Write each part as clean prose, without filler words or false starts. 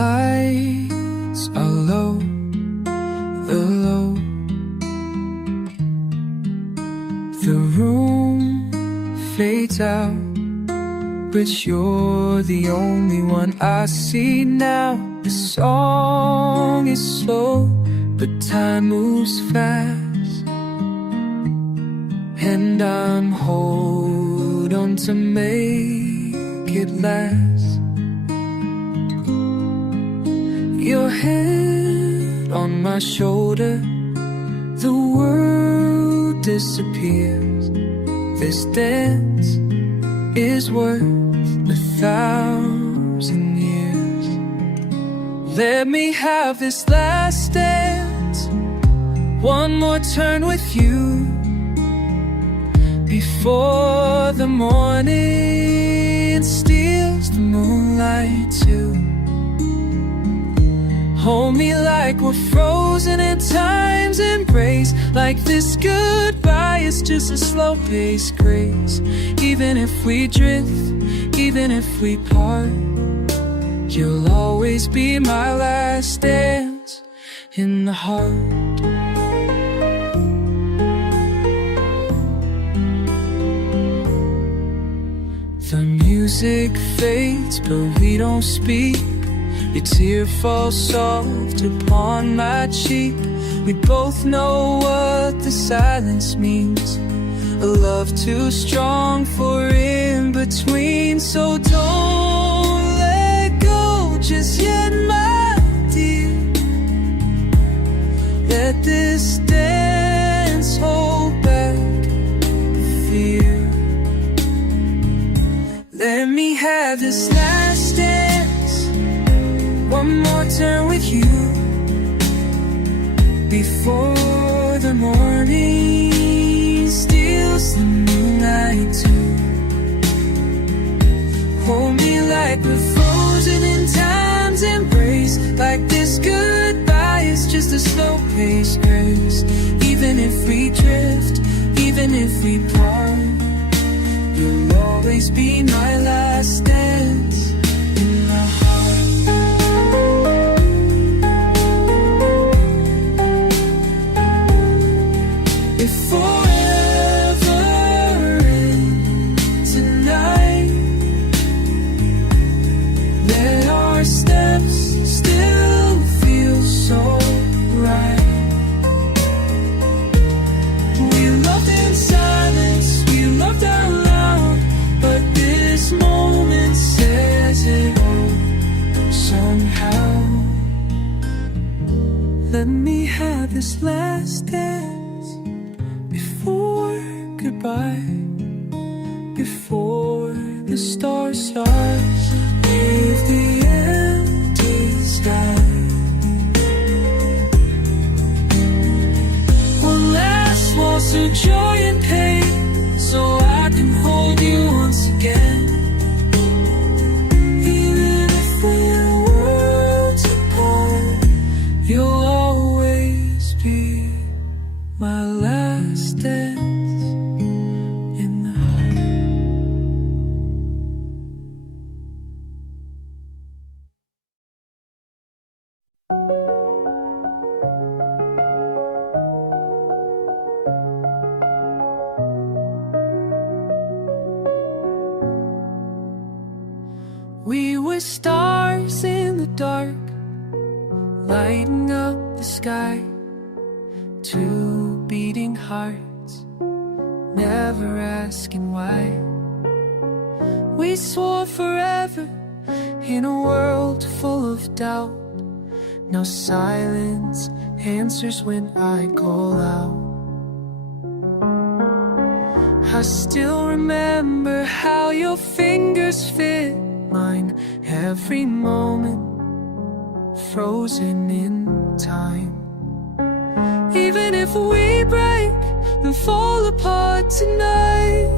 lights are low, they're low. The room fades out, but you're the only one I see now. The song is slow, but time moves fast, and I'm holding to make it last. Your head on my shoulder, the world disappears. This dance is worth 1,000 years. Let me have this last dance, one more turn with you, before the morning steals the moonlight too. Hold me like we're frozen in time's embrace, like this goodbye is just a slow-paced grace. Even if we drift, even if we part, you'll always be my last dance in the heart. The music fades, but we don't speak. Your tear falls soft upon my cheek. We both know what the silence means, a love too strong for in between. So don't let go just yet, my dear. Let this dance hold back fear. Let me have this last dance, one more turn with you, before the morning steals the moonlight too. Hold me like we're frozen in time's embrace, like this goodbye is just a slow-paced grace. Even if we drift, even if we part, you'll always be my last dance in my heart. If forever ends tonight, let our steps still feel so right. We loved in silence, we loved out loud, but this moment says it all somehow. Let me have this last dance before goodbye, before the stars start. Leave the empty sky. One last waltz of joy and pain, so I can hold you once again. Even if we're worlds apart, you'll always be my last dance in the heart. We were stars in the dark, lighting up the sky. Two beating hearts, never asking why. We swore forever in a world full of doubt. Now silence answers when I call out. I still remember how your fingers fit mine, every moment frozen in time. Even if we break and fall apart tonight,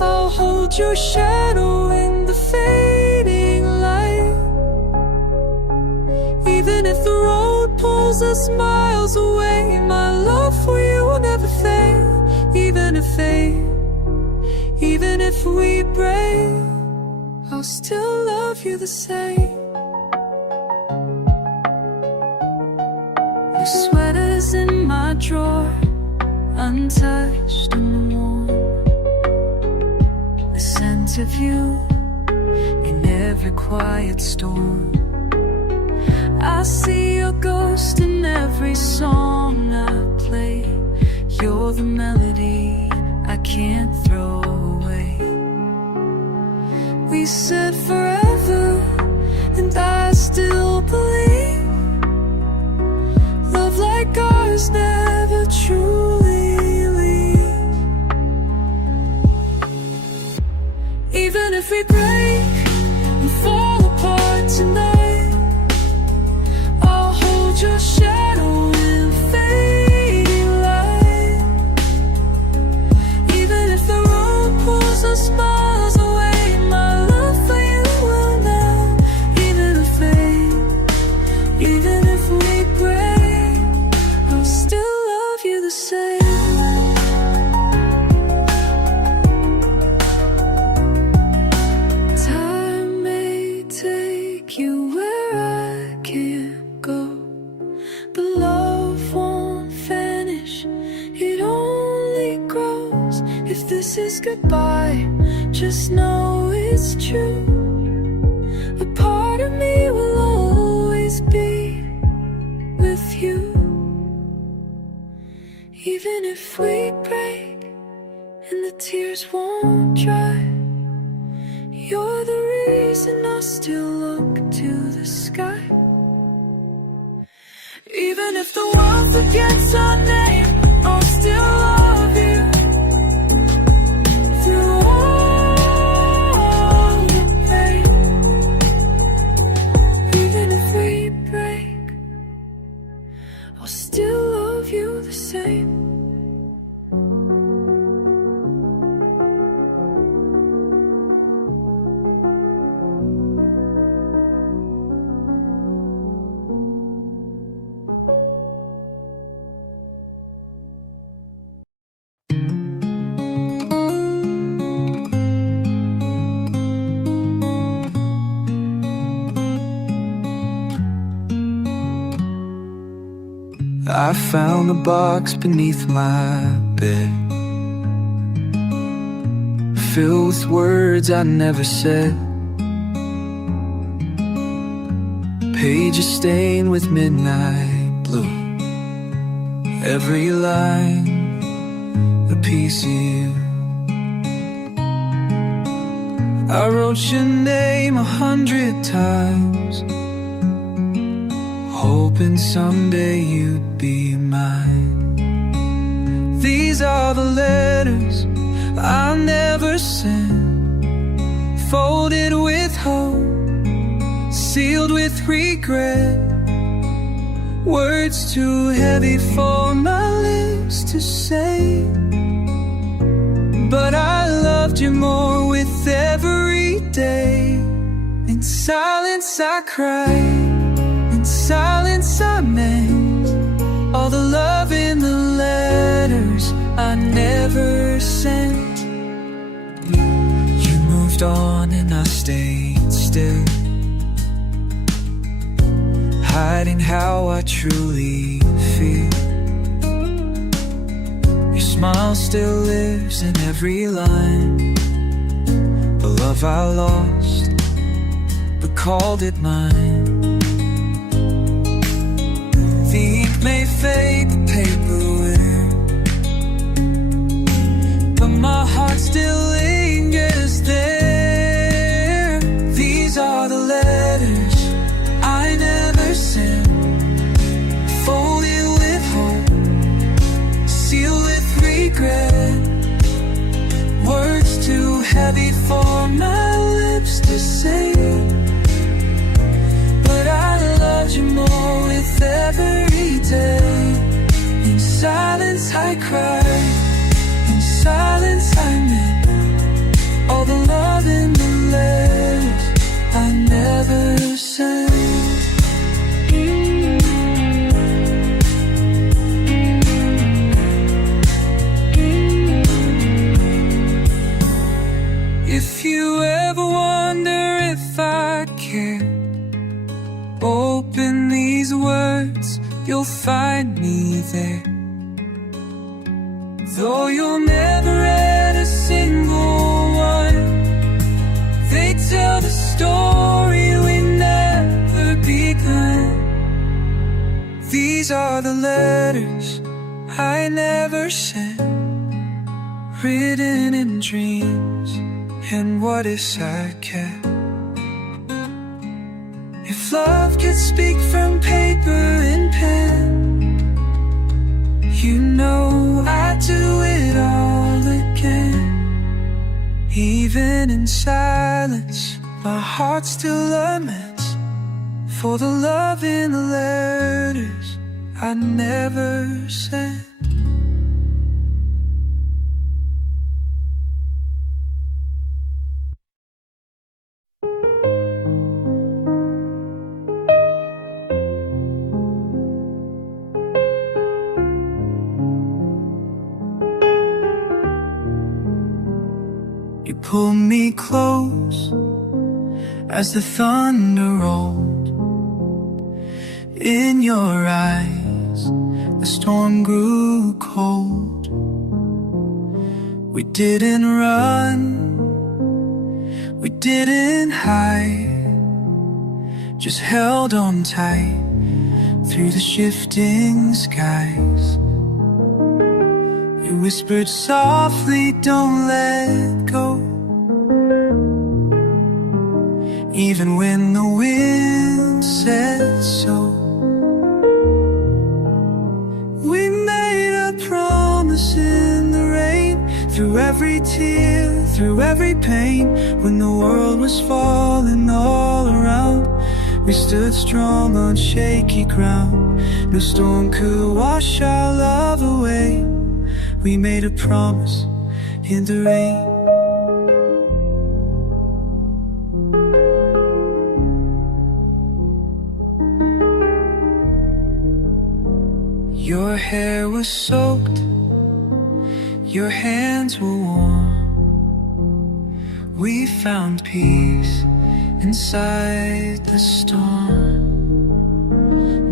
I'll hold your shadow in the fading light. Even if the road pulls us miles away, my love for you will never fade. Even if we break, I'll still love you the same. untouched and warm. The scent of you in every quiet storm. I see your ghost in every song I play. You're the melody I can't throw away. We said forever, and I still believe love like ours never truly leave. Even if we break and fall apart tonight, I'll hold your shadow in fading light. Even if the road pulls us miles away, my love for you will never even fade. Even if we break, I'll still love you the same. Time may take you where I can't go, but love won't vanish, it only grows. If this is goodbye, just know it's true. A part of me will always be with you. Even if we break and the tears won't dry, you're the reason I still look to the sky. Even if the world forgets our name, I'll still love you. Through all the pain, even if we break, I'll still love you the same. I found a box beneath my bed, filled with words I never said. Pages stained with midnight blue, every line a piece of you. I wrote your name 100 times, hoping someday you'd be mine. These are the letters I'll never send, folded with hope, sealed with regret. Words too heavy for my lips to say, but I loved you more with every day. In silence I cried, in silence I meant all the love in the letters I never sent. You moved on and I stayed still, hiding how I truly feel. Your smile still lives in every line, the love I lost but called it mine. The ink may fade, the paper will, but my heart still lingers there. These are the letters I never sent, folded with hope, sealed with regret. Words too heavy for my lips to say, but I loved you more with every day. In silence I cried, in silence I meant all the love in the letters I never sent. If you ever wonder if I care, open these words, you'll find me there. Though you'll never read a single one, they tell the story we never begun. These are the letters I never sent, written in dreams and what ifs I kept. If love could speak from paper and pen, you know I'd do it all again. Even in silence, my heart still laments for the love in the letters I never sent. You pulled me close as the thunder rolled. In your eyes, the storm grew cold. We didn't run, we didn't hide, just held on tight through the shifting skies. You whispered softly, don't let go, even when the wind said so. We made a promise in the rain, through every tear, through every pain. When the world was falling all around, we stood strong on shaky ground. No storm could wash our love away. We made a promise in the rain. Your hair was soaked, your hands were warm. We found peace inside the storm.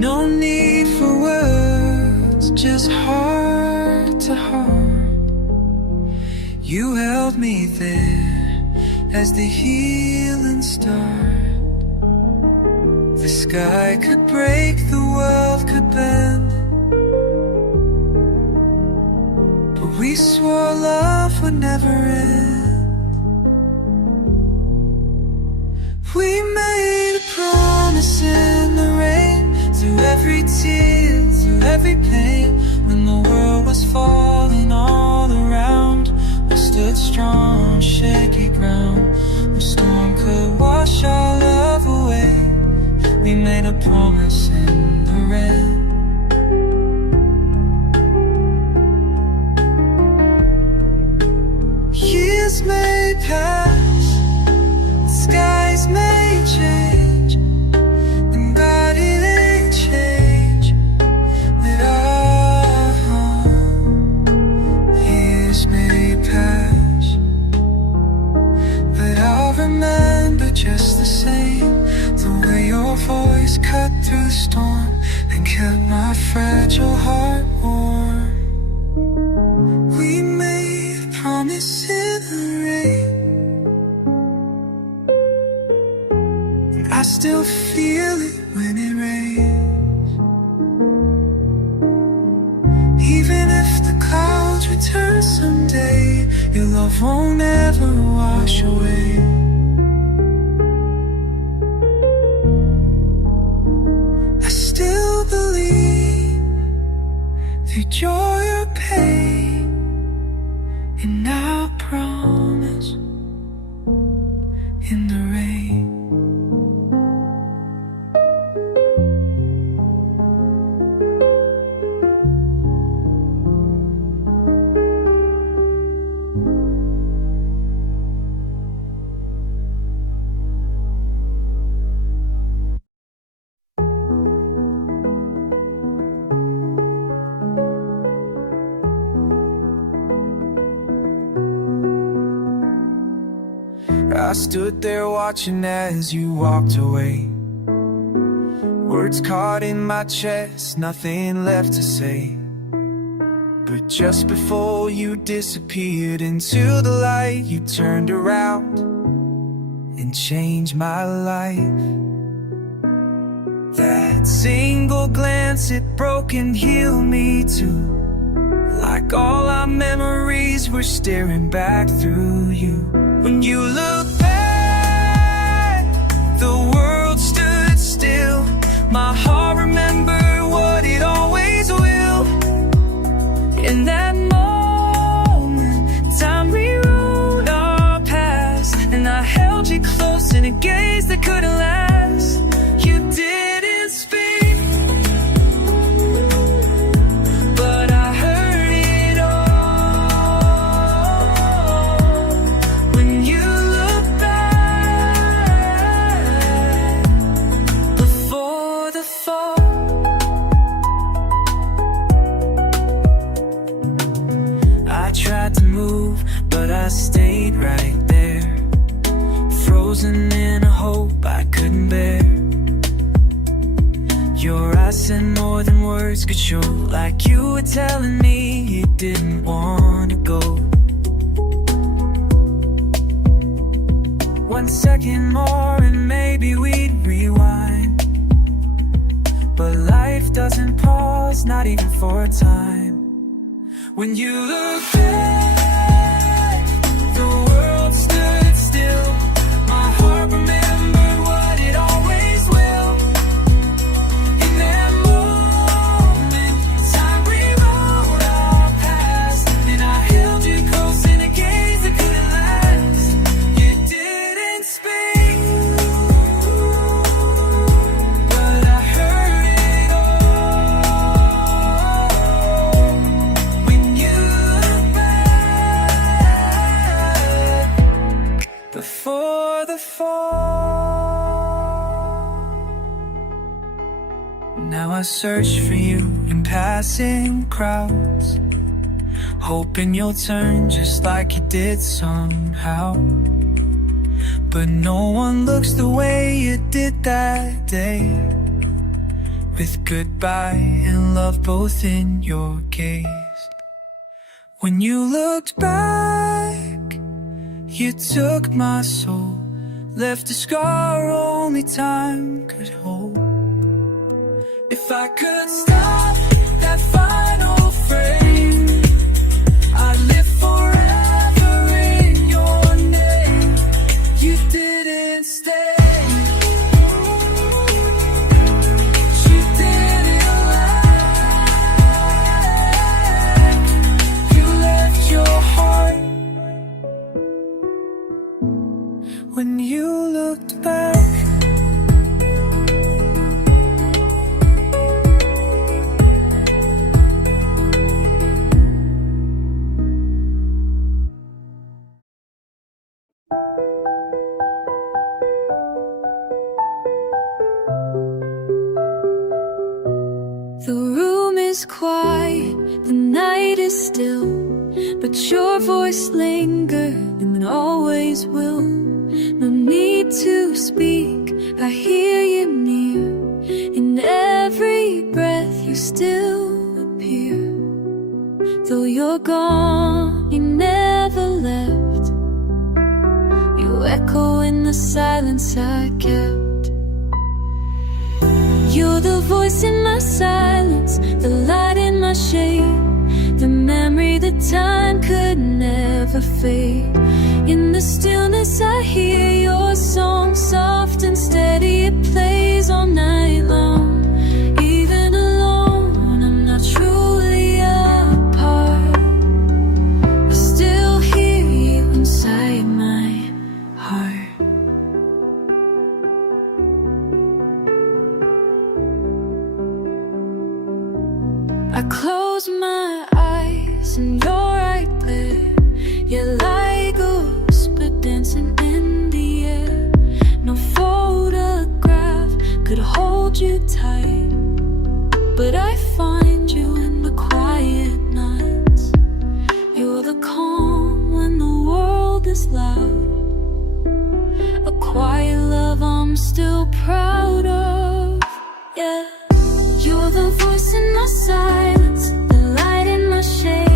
No need for words, just heart to heart. You held me there as the healing started. The sky could break, the world could bend, but we swore love would never end. We made a promise in the rain, through every tear, through every pain. When the world was falling all around, we stood strong on shaky ground. No storm could wash our love away. We made a promise in the rain. Years may pass, skies may change, but it ain't change at all. Years may pass, but I'll remember just the same, the way your voice cut through the storm and kept my fragile heart warm. We made a promise in the rain. I still feel it when it rains. Even if the clouds return someday, your love won't ever wash away. I still believe through joy or pain, and I promise in the rain. I stood there watching as you walked away. Words caught in my chest, nothing left to say. But just before you disappeared into the light, you turned around and changed my life. That single glance, it broke and healed me too. Like all our memories were staring back through you. When you look back, the world stood still. My heart remembered what it always will. In that moment, time rewrote our past, and I held you close in a gaze that couldn't last. You didn't speak, but I heard it all. When you look back, before the fall, I tried to move, but I stayed right there, frozen in a hope I couldn't bear. Your eyes said more than words could show, like you were telling me you didn't want to go. 1 second more and maybe we'd rewind, but life doesn't pause, not even for a time. When you look back, the world stood still. My heart remembered what it always will. In that moment, time rewrote our past, and I held you close in a gaze that couldn't last. You didn't speak, but I heard it all. When you look back, before the fall. Now I search for you in passing crowds, hoping you'll turn just like you did somehow. But no one looks the way you did that day, with goodbye and love both in your gaze. When you looked back, you took my soul, left a scar only time could hold. If I could stop that final frame, I'd live forever in your name. You didn't stay, you didn't laugh. You left your heart when you looked back. The room is quiet, the night is still, but your voice lingered and always will. No need to speak, I hear you near. In every breath you still appear. Though you're gone, you never left. You echo in the silence I kept. You're the voice in my silence, the light in my shade, the memory that time could never fade. In the stillness I hear your song, soft and steady, it plays all night long. Even alone, I'm not truly apart. I still hear you inside my heart. I close my eyes and you're right there. You're like a whisper dancing in the air. No photograph could hold you tight, but I find you in the quiet nights. You're the calm when the world is loud, a quiet love I'm still proud of. Yeah. You're the voice in my silence, the light in my shade.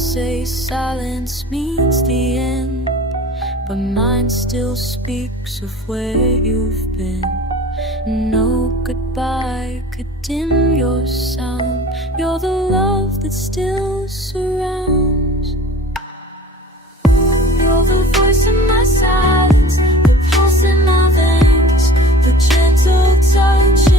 say silence means the end, but mine still speaks of where you've been. No goodbye could dim your sound. You're the love that still surrounds. You're the voice in my silence, the pulse in my veins, the gentle touch